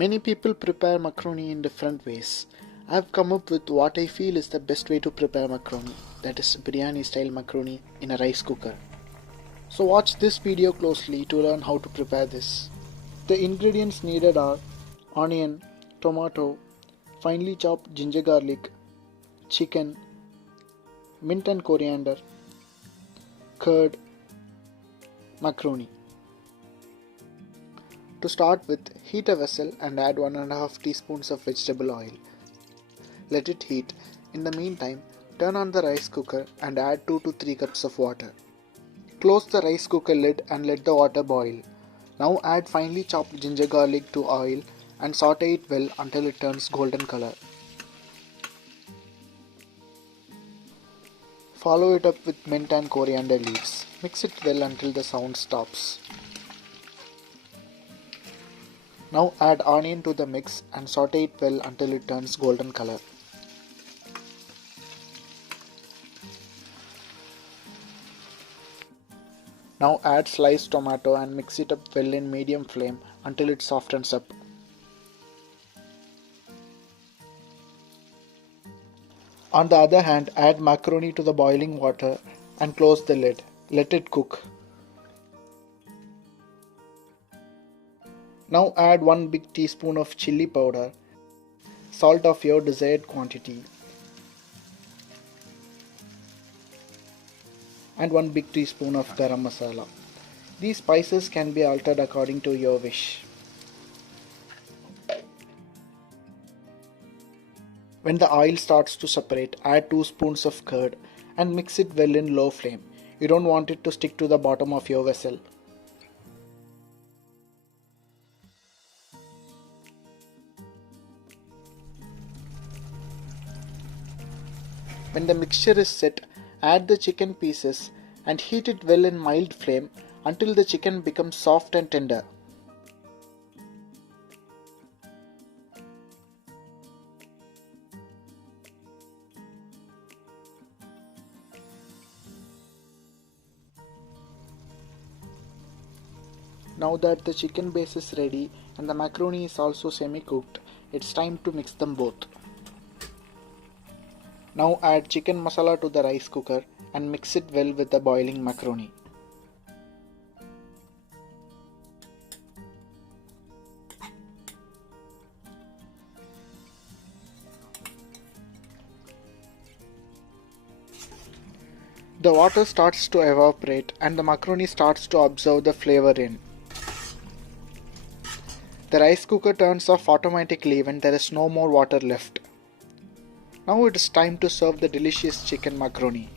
Many people prepare macaroni in different ways. I have come up with what I feel is the best way to prepare macaroni, that is biryani style macaroni in a rice cooker. So watch this video closely to learn how to prepare this. The ingredients needed are onion, tomato, finely chopped ginger garlic, chicken, mint and coriander, curd, macaroni. To start with, heat a vessel and add 1.5 teaspoons of vegetable oil. Let it heat. In the meantime, turn on the rice cooker and add 2 to 3 cups of water. Close the rice cooker lid and let the water boil. Now add finely chopped ginger garlic to oil and saute it well until it turns golden color. Follow it up with mint and coriander leaves. Mix it well until the sound stops. Now add onion to the mix and saute it well until it turns golden color. Now add sliced tomato and mix it up well in medium flame until it softens up. On the other hand, add macaroni to the boiling water and close the lid. Let it cook. Now add 1 big teaspoon of chili powder, salt of your desired quantity, and 1 big teaspoon of garam masala. These spices can be altered according to your wish. When the oil starts to separate, add 2 spoons of curd and mix it well in low flame. You don't want it to stick to the bottom of your vessel. When the mixture is set, add the chicken pieces and heat it well in mild flame until the chicken becomes soft and tender. Now that the chicken base is ready and the macaroni is also semi-cooked, it's time to mix them both. Now add chicken masala to the rice cooker and mix it well with the boiling macaroni. The water starts to evaporate and the macaroni starts to absorb the flavor in. The rice cooker turns off automatically when there is no more water left. Now it is time to serve the delicious chicken macaroni.